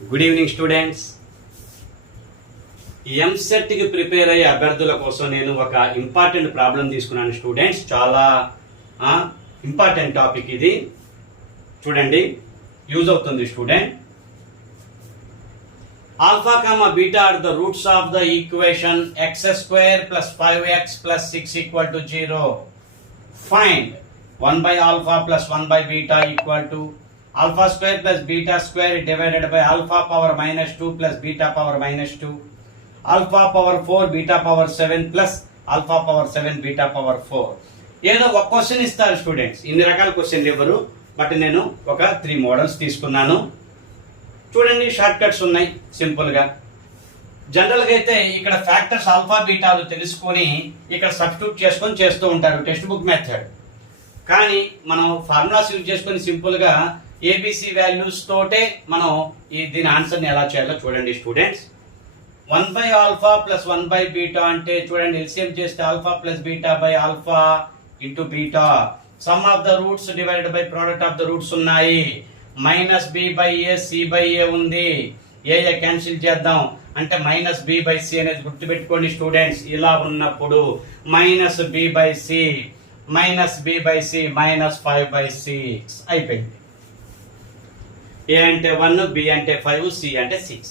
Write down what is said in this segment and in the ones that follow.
Good evening students. EAMCET కి prepare అయ్యే అభ్యర్థుల కోసం నేను ఒక ఇంపార్టెంట్ ప్రాబ్లం తీసుకున్నాను స్టూడెంట్స్. చాలా ఇంపార్టెంట్ టాపిక్ ఇది, చూడండి, యూజ్ అవుతుంది student. Alpha comma beta are the roots of the equation x square plus 5x plus 6 equal to 0. Find 1 by alpha plus 1 by beta equal to alpha square plus beta square divided by alpha power minus 2 plus beta power minus 2, alpha power 4 beta power 7 plus alpha power 7 beta power 4. ఏదో ఒక question ఇస్తారు students. ఇన్ని రకాల క్వశ్చన్లు ఇవ్వరు, but నేను ఒక 3 models తీసుకున్నాను. చూడండి, షార్ట్ కట్స్ ఉన్నాయి సింపుల్ గా. జనరల్ గా అయితే ఇక్కడ ఫ్యాక్టర్స్ ఆల్ఫా బీటాలు తెలుసుకొని ఇక్కడ సబ్స్టిట్యూట్ చేసుకొని చేస్తూ ఉంటారు, టెక్స్ట్ బుక్ మెథడ్. కానీ మనం ఫార్ములాస్ యూజ్ చేసుకొని సింపుల్ గా ఏబిసి వాల్యూస్ తోటే మనం దీని ఆన్సర్ ని ఎలా చేయాలో చూడండి students. 1 by alpha plus 1 by beta అంటే చూడండి, ఎల్సిఎం చేస్తే alpha plus beta by alpha into beta. Sum of the roots divided by product of the roots ఉన్నాయి. Minus B by A C by A ఉంది. A cancel చేద్దాం అంటే minus B by C అనేది గుర్తుపెట్టుకోండి students. ఇలా ఉన్నప్పుడు minus B by c minus B by c minus 5/6 అయిపోయింది. ఏ అంటే 1, బి అంటే 5, సి అంటే 6.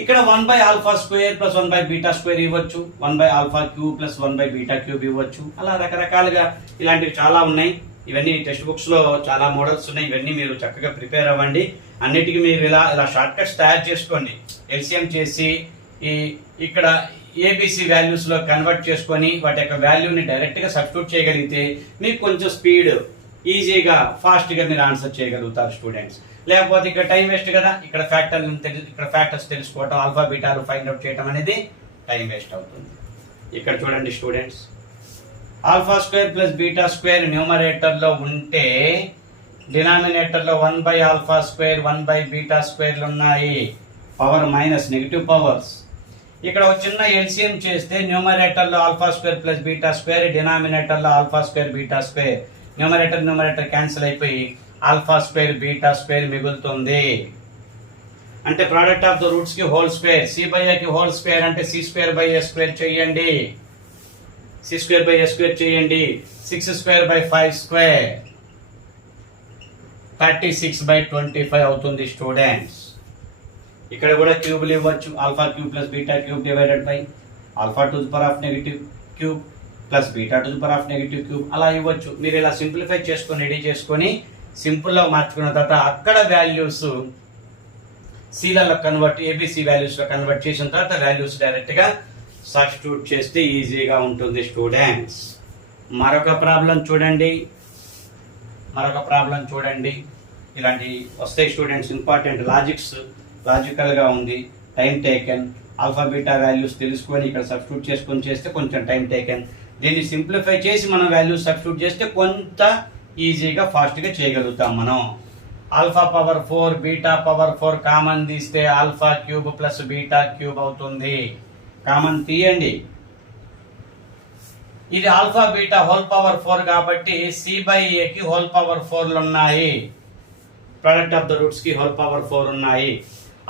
ఇక్కడ 1 by alpha square plus 1 by beta square ఇవ్వచ్చు, 1 by alpha cube plus 1 by beta cube ఇవ్వచ్చు. అలా రకరకాలుగా ఇలాంటివి చాలా ఉన్నాయి. ఇవన్నీ టెక్స్ట్ బుక్స్ లో చాలా మోడల్స్ ఉన్నాయి. ఇవన్నీ మీరు చక్కగా ప్రిపేర్ అవ్వండి. అన్నిటికీ మీరు ఇలా షార్ట్ కట్స్ తయారు చేసుకోండి. ఎల్సిఎం చేసి ఇక్కడ ఏబిసి వాల్యూస్ లో కన్వర్ట్ చేసుకొని వాటి యొక్క వాల్యూని డైరెక్ట్ గా సబ్స్టిట్యూట్ చేయగలిగితే మీకు కొంచెం స్పీడ్, ఈజీగా, ఫాస్ట్ గా మీరు ఆన్సర్ చేయగలుగుతారు స్టూడెంట్స్. లేకపోతే ఇక్కడ టైం వేస్ట్ కదా. ఇక్కడ ఫ్యాక్టర్స్ తెలుసుకోవటం, ఆల్ఫా బీటాలు ఫైండ్ అవుట్ చేయడం అనేది టైం వేస్ట్ అవుతుంది. ఇక్కడ చూడండి students, alpha square plus beta square numerator లో ఉంటే డినామినేటర్ లో 1 by alpha square 1 by beta స్క్వేర్లు ఉన్నాయి. Power minus, negative powers. ఇక్కడ ఒక చిన్న ఎల్సిఎం చేస్తే న్యూమరేటర్ లో alpha square plus beta square, denominator లో alpha square beta square. Numerator cancel అయిపోయి ఆల్ఫా స్క్వేర్ బీటా స్క్వేర్ మిగులుతుంది. అంటే ప్రోడక్ట్ ఆఫ్ ద రూట్స్ కి whole square, C by A కి హోల్ స్క్వేర్ అంటే C square by a square చేయండి. C square by a square చేయండి. 6 square by 5 square 36/25 అవుతుంది students. ఇక్కడ కూడా క్యూబ్లు ఇవ్వచ్చు. Alpha cube plus beta cube divided by alpha to the power of negative cube plus beta to the power of negative cube అలా ఇవ్వచ్చు. మీరు ఇలా simplify చేసుకొని రెడీ చేసుకొని సింపుల్ గా మార్చుకున్న తర్వాత అక్కడ వాల్యూస్ సీలలో కన్వర్ట్, ఏబిసి వాల్యూస్ లో కన్వర్ట్ చేసిన తర్వాత వాల్యూస్ డైరెక్ట్ గా సబ్స్టిట్యూట్ చేస్తే ఈజీగా ఉంటుంది స్టూడెంట్స్. మరొక ప్రాబ్లం చూడండి. ఇలాంటి వస్తాయి స్టూడెంట్స్. ఇంపార్టెంట్ లాజికల్ గా ఉంది. Time taken. Alpha beta values తెలుసుకొని ఇక్కడ సబ్స్టిట్యూట్ చేసుకొని చేస్తే కొంచెం టైం టేకెన్. దీన్ని సింప్లిఫై చేసి మనం వాల్యూస్ సబ్స్టిట్యూట్ చేస్తే కొంత ఈజీగా ఫాస్ట్ గా చేయగలుగుతాం మనం. Alpha power 4 beta power 4 common తీస్తే alpha cube plus beta cube అవుతుంది. కామన్ తీయండి. ఇది ఆల్ఫా బీటా హోల్ పవర్ 4 కాబట్టి సి బై ఏ కి హోల్ పవర్ 4లు ఉన్నాయి. ప్రోడక్ట్ ఆఫ్ ద రూట్స్ కి హోల్ పవర్ 4 ఉన్నాయి.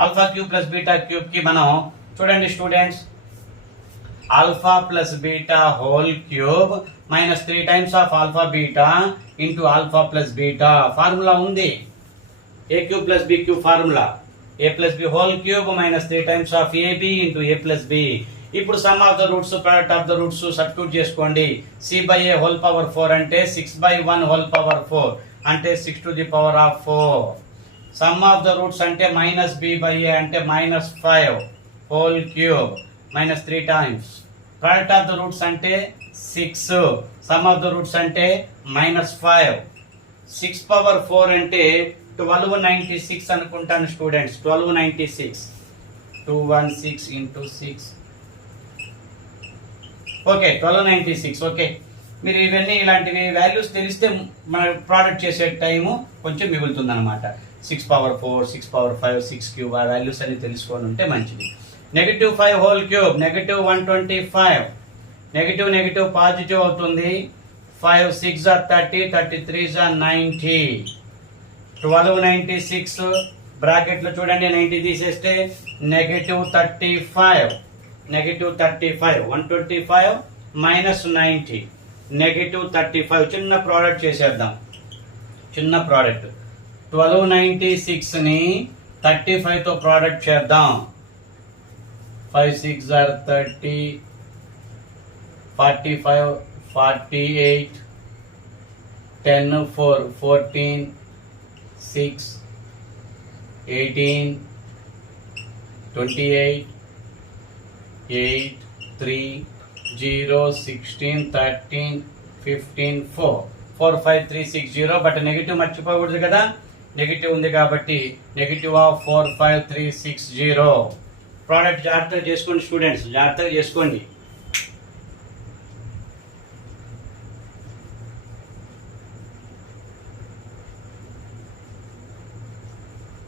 Alpha cube plus beta cube కి మనం చూడండి students, alpha plus beta whole cube minus 3 times of alpha beta into alpha plus beta. Formula ఉంది, A cube plus B cube formula. A plus B whole cube minus 3 times of AB into A plus B. ఇప్పుడు sum of the roots, product of the roots substitute చేసుకోండి. C by a whole power 4 అంటే 6/1 whole power 4 అంటే 6 to the power of 4. Some of the roots అంటే minus B by ఏ అంటే minus 5 whole cube minus 3 times. Product of the roots అంటే 6. Some of the roots అంటే minus 5. 6/4 అంటే 1296 అనుకుంటాను students. 1296 216 into 6. Okay, 1296. Okay, మీరు ఇవన్నీ ఇలాంటివి వాల్యూస్ తెలిస్తే మన ప్రోడక్ట్ చేసే టైము కొంచెం మిగులుతుంది అనమాట. 6/4 6/5 6 క్యూబ్ ఆ వాల్యూస్ అన్ని తెలుసుకొని ఉంటే మంచిది. -5 హోల్ క్యూబ్ -125. నెగిటివ్ పాజిటివ్ అవుతుంది. 5 6 are 30, 33 are 90. 1296 బ్రాకెట్లో చూడండి 90 తీసేస్తే -35, -35, 125 - 90, -35. చిన్న ప్రోడక్ట్ చేసేద్దాం, చిన్న ప్రోడక్ట్. 1296ని 35తో ప్రోడక్ట్ చేద్దాం. 5 6 are 30, 45, 48, 10 4 14, 6 18, 28, 8 3 0 16 13 15 4 4 5 3 6 0. బట్ నెగిటివ్ మర్చిపోకూడదు కదా, నెగిటివ్ ఉంది కాబట్టి -45360. ప్రోడక్ట్ జాగ్రత్తగా చేసుకోండి స్టూడెంట్స్, జాగ్రత్తగా చేసుకోండి.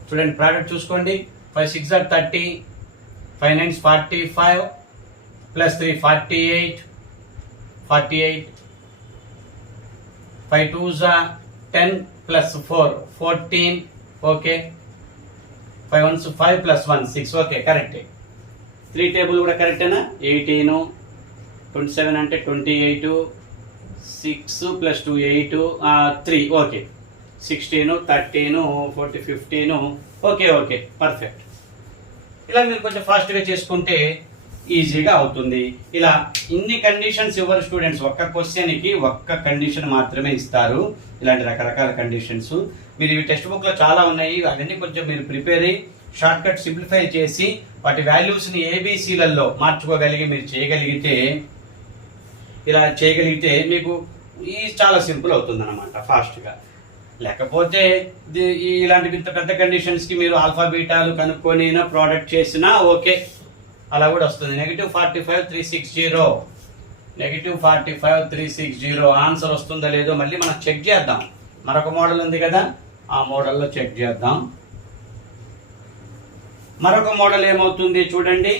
చూడండి ప్రోడక్ట్ చూసుకోండి. 5 6 are 30, 5 9 45, +3 48, 5 2s are 10, +4 14. Okay, 5 1s 5 +1 6. Okay, కరెక్టే. 3 టేబుల్ కూడా కరెక్టేనా? 18, 27 అంటే 28, 6 + 2 8, 3. ఓకే, 16, 13, 40, 15. Okay, perfect. ఇలా మీరు కొంచెం ఫాస్ట్గా చేసుకుంటే ఈజీగా అవుతుంది. ఇలా ఇన్ని కండిషన్స్ ఇవ్వరు స్టూడెంట్స్, ఒక్క క్వశ్చన్కి ఒక్క కండిషన్ మాత్రమే ఇస్తారు. ఇలాంటి రకరకాల కండిషన్స్ మీరు ఈ టెక్స్ట్ బుక్లో చాలా ఉన్నాయి. అవన్నీ కొంచెం మీరు ప్రిపేర్ అయ్యి షార్ట్ కట్ సింప్లిఫై చేసి వాటి వాల్యూస్ని ఏబిసిలలో మార్చుకోగలిగి మీరు చేయగలిగితే, ఇలా చేయగలిగితే మీకు చాలా సింపుల్ అవుతుంది అన్నమాట ఫాస్ట్గా. లేకపోతే ఇలాంటి పెద్ద కండిషన్స్కి మీరు ఆల్ఫా బీటాలు కనుక్కొని ప్రోడక్ట్ చేసినా ఓకే, అలా కూడా వస్తుంది. -45 360, ఆన్సర్ వస్తుందో లేదో మళ్ళీ మనం చెక్ చేద్దాం. మరొక మోడల్ ఉంది కదా, ఆ మోడల్లో చెక్ చేద్దాం. మరొక మోడల్ ఏమవుతుంది చూడండి.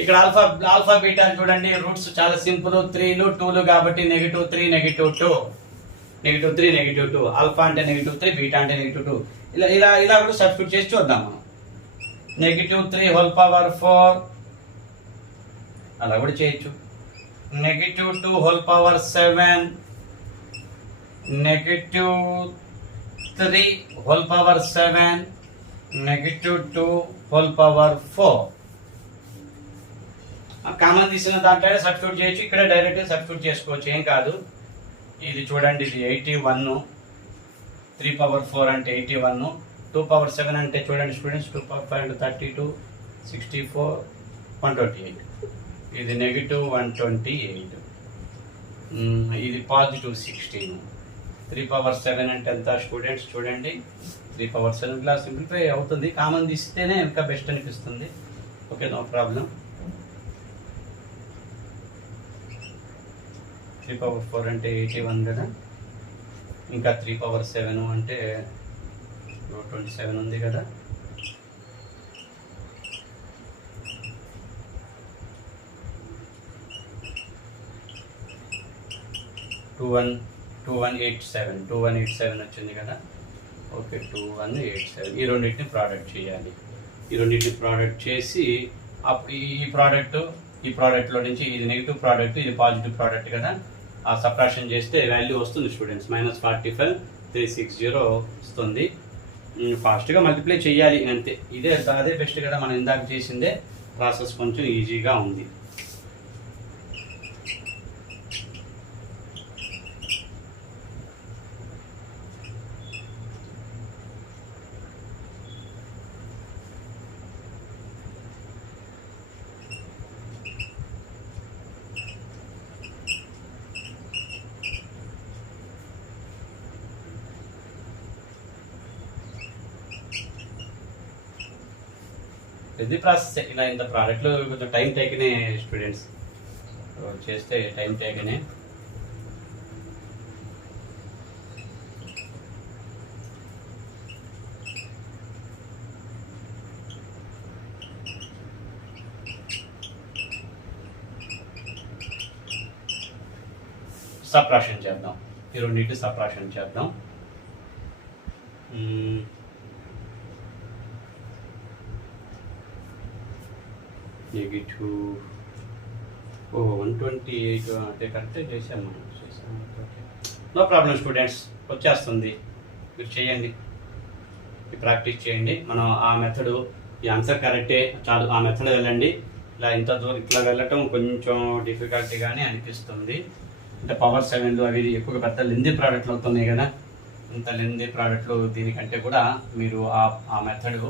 ఇక్కడ ఆల్ఫా బీటా చూడండి, రూట్స్ చాలా సింపుల్, 3లు 2లు కాబట్టి -3 -2, -3 -2, ఆల్ఫా అంటే -3, బీటా అంటే -2. ఇలా కూడా సబ్స్టిట్యూట్ చేసి చూద్దాం మనం. -3 హోల్ పవర్ 4 అలా కూడా చేయొచ్చు. -2 whole power 7, -3 whole power 7, -2 whole power 4. Common తీసిన దాంట్లో సబ్స్టిట్యూట్ చేయొచ్చు, ఇక్కడ డైరెక్ట్గా సబ్స్టిట్యూట్ చేసుకోవచ్చు, ఏం కాదు. ఇది చూడండి, ఇది 81, 3 పవర్ 4 అంటే 81, 2 పవర్ 7 అంటే చూడండి స్టూడెంట్స్ 2 పవర్ 5 అంటే 32, 64, 128. ఇది -128, ఇది +16. 3 పవర్ 7 అంటే ఎంత స్టూడెంట్స్ చూడండి, 3 పవర్ 7 ఇలా సింప్లిఫై అవుతుంది. కామన్ తీస్తేనే ఇంకా బెస్ట్ అనిపిస్తుంది. Okay, no problem. 3 పవర్ 4 అంటే 81 కదా, ఇంకా 3 పవర్ 7 అంటే 27 ఉంది కదా. టూ వన్ ఎయిట్ సెవెన్ వచ్చింది కదా. ఓకే, 2187. ఈ రెండింటిని ప్రోడక్ట్ చేయాలి. ఈ రెండింటిని ప్రోడక్ట్ చేసి అప్పుడు ఈ ప్రోడక్ట్లో నుంచి ఇది నెగిటివ్ ప్రోడక్ట్, ఇది పాజిటివ్ ప్రోడక్ట్ కదా, ఆ సబ్ట్రాక్షన్ చేస్తే వాల్యూ వస్తుంది స్టూడెంట్స్, -45 360 వస్తుంది. ఫాస్ట్గా మల్టిప్లై చేయాలి అంతే. అదే బెస్ట్ కదా, మనం ఇందాక చేసిందే. ప్రాసెస్ కొంచెం ఈజీగా ఉంది. ఇది ప్రాసెస్. ఇలా ఇంత ప్రోడక్ట్లో కొంచెం టైం టేకనే స్టూడెంట్స్, చేస్తే టైం టేకనే. సబ్ట్రాక్షన్ చేద్దాం, ఈ రెండింటి సబ్ట్రాక్షన్ చేద్దాం. నెగిటివ్ 128 అంటే కరెక్టే చేసాం మనం. నో ప్రాబ్లం స్టూడెంట్స్, వచ్చేస్తుంది. మీరు చేయండి, ప్రాక్టీస్ చేయండి. మనం ఆ మెథడ్, ఈ ఆన్సర్ కరెక్టే చాలు, ఆ మెథడ్ వెళ్ళండి. ఇలా ఇంత దూరం ఇట్లా వెళ్ళటం కొంచెం డిఫికల్టీగానే అనిపిస్తుంది. అంటే పవర్ 7 అవి ఎక్కువగా పెద్ద లెందీ ప్రోడక్ట్లు అవుతున్నాయి కదా. ఇంత లెందీ ప్రోడక్ట్లు దీనికంటే కూడా మీరు ఆ మెథడ్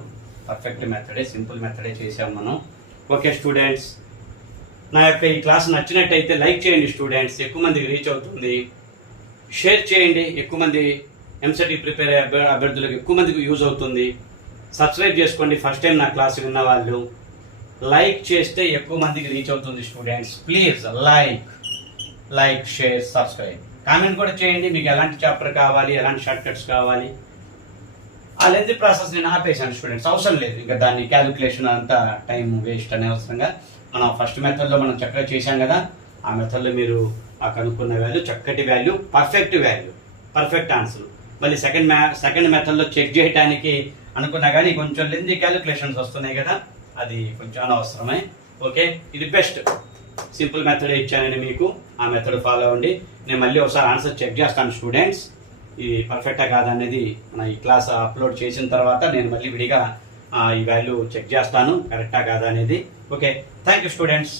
పర్ఫెక్ట్ మెథడే, సింపుల్ మెథడే చేసాం మనం. ఓకే స్టూడెంట్స్, నా యొక్క ఈ క్లాస్ నచ్చినట్టయితే లైక్ చేయండి స్టూడెంట్స్, ఎక్కువ మందికి రీచ్ అవుతుంది. షేర్ చేయండి, ఎక్కువ మంది ఎంసెట్ ప్రిపేర్ అయ్యే అభ్యర్థులకు ఎక్కువ మందికి యూజ్ అవుతుంది. సబ్స్క్రైబ్ చేసుకోండి ఫస్ట్ టైం నా క్లాస్ విన్న వాళ్ళు. లైక్ చేస్తే ఎక్కువ మందికి రీచ్ అవుతుంది students. Please like share subscribe. Comment కూడా చేయండి, మీకు ఎలాంటి చాప్టర్ కావాలి, ఎలాంటి షార్ట్ కట్స్ కావాలి. ఆ లెంత్ ప్రాసెస్ నేను ఆపేసాను స్టూడెంట్స్, అవసరం లేదు ఇంకా దాన్ని క్యాలిక్యులేషన్ అంతా టైం వేస్ట్ అనవసరంగా. మనం ఫస్ట్ మెథడ్లో మనం చక్కగా చేశాం కదా, ఆ మెథడ్లో మీరు ఆ కనుక్కున్న వాల్యూ చక్కటి వాల్యూ, పర్ఫెక్ట్ ఆన్సర్. మళ్ళీ సెకండ్ మెథడ్లో చెక్ చేయడానికి అనుకున్నా కానీ కొంచెం లెంతీ క్యాలిక్యులేషన్స్ వస్తున్నాయి కదా, అది కొంచెం అనవసరమే. ఓకే, ఇది బెస్ట్ సింపుల్ మెథడ్ ఇచ్చానని మీకు, ఆ మెథడ్ ఫాలో అవ్వండి. నేను మళ్ళీ ఒకసారి ఆన్సర్ చెక్ చేస్తాను స్టూడెంట్స్, ఇది పర్ఫెక్టా కాదనేది మన ఈ క్లాస్ అప్లోడ్ చేసిన తర్వాత నేను మళ్ళీ విడిగా ఈ వాల్యూ చెక్ చేస్తాను కరెక్టా కాదా అనేది. Okay, thank you students.